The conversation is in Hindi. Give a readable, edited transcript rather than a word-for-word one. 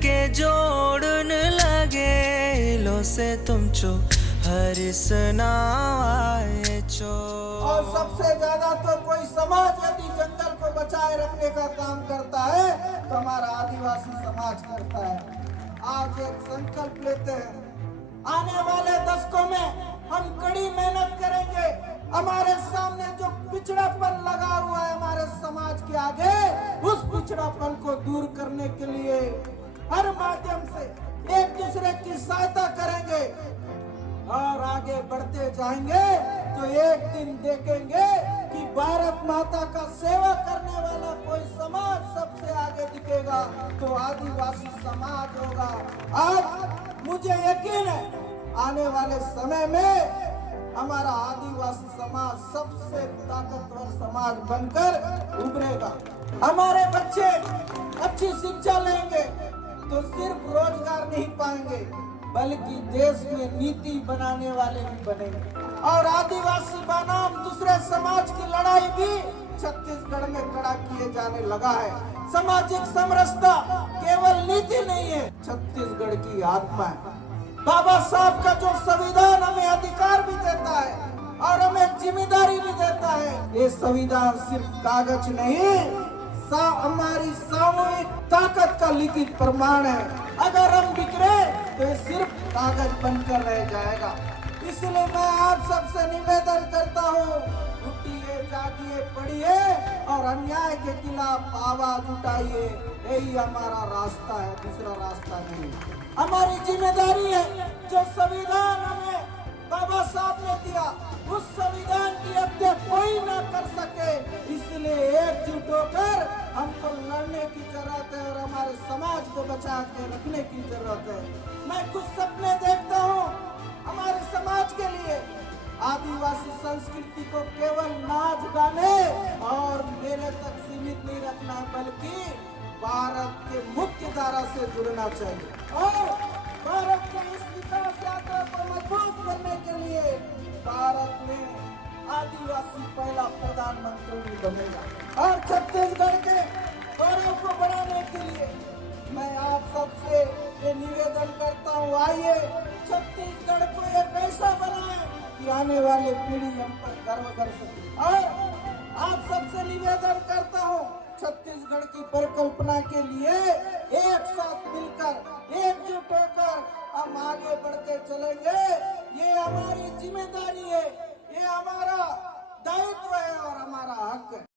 के जोड़न लगे लो से तुम चो हरिस नावाए चो। और सबसे ज्यादा तो कोई समाज यदि जंगल को बचाए रखने का काम करता है तो हमारा आदिवासी समाज करता है। आज एक संकल्प लेते हैं, आने वाले दशकों में हम कड़ी मेहनत करेंगे। हमारे सामने जो पिछड़ापन लगा हुआ है हमारे समाज के आगे, उस पिछड़ापन को दूर करने के लिए हर माध्यम से एक दूसरे की सहायता करेंगे और आगे बढ़ते जाएंगे तो एक दिन देखेंगे कि भारत माता का सेवा करने वाला कोई समाज सबसे आगे दिखेगा तो आदिवासी समाज होगा। आज मुझे यकीन है आने वाले समय में हमारा आदिवासी समाज सबसे ताकतवर समाज बनकर उभरेगा। हमारे बच्चे अच्छी शिक्षा लेंगे तो सिर्फ रोजगार नहीं पाएंगे बल्कि देश में नीति बनाने वाले भी बनेंगे। और आदिवासी बनाम दूसरे समाज की लड़ाई भी छत्तीसगढ़ में खड़ा किए जाने लगा है। सामाजिक समरसता केवल नीति नहीं है, छत्तीसगढ़ की आत्मा है। बाबा साहब का जो संविधान हमें अधिकार भी देता है और हमें जिम्मेदारी भी देता है, ये संविधान सिर्फ कागज नहीं, हमारी सामूहिक ताकत का लिखित प्रमाण है। अगर हम बिखरे तो ये सिर्फ कागज बनकर रह जाएगा। इसलिए मैं आप सबसे निवेदन करता हूँ, उठिए, जागिए, पढ़िए और अन्याय के खिलाफ आवाज उठाइए। यही हमारा रास्ता है, दूसरा रास्ता नहीं। हमारी जिम्मेदारी है, जो संविधान हमें बाबा साहब ने दिया उस संविधान की हत्या कोई न कर सके, इसलिए एकजुट होकर हमको लड़ने की जरूरत है और हमारे समाज को बचा के रखने की जरूरत है। मैं कुछ सपने देखता हूँ हमारे समाज के लिए। आदिवासी संस्कृति को केवल नाच गाने और मेले तक सीमित नहीं रखना बल्कि भारत के मुख्य धारा से जुड़ना चाहिए और भारत के इस विकास यात्रा को मजबूत करने के लिए भारत में आदिवासी पहला प्रधानमंत्री बनेगा। और छत्तीसगढ़ के गौरव को बढ़ाने के लिए मैं आप सबसे ये निवेदन करता हूँ, आइए छत्तीसगढ़ को एक ऐसा बनाए कि आने वाले पीढ़ी हम पर गर्व कर सके। और आप सबसे निवेदन करता हूँ, छत्तीसगढ़ की परिकल्पना के लिए एक साथ मिलकर एकजुट होकर हम आगे बढ़ते चलेंगे। ये हमारी जिम्मेदारी है, ये हमारा दायित्व है और हमारा हक है।